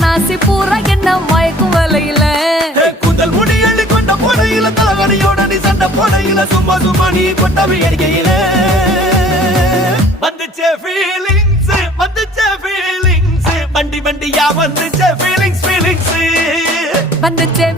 நாசி பூரா என்ன மயக்கும் வலையில கூந்தல் முடி அள்ளி கொண்ட போடையில தலகடியோட நீ சண்டை போடையில சும்மா சும்மா நீ கொண்டவி அடிக்கையில வந்துச்சே ஃபீலிங்ஸ் வந்துச்சே ஃபீலிங்ஸ் வண்டி வண்டியா வந்துச்சே ஃபீலிங்ஸ் வந்துச்சே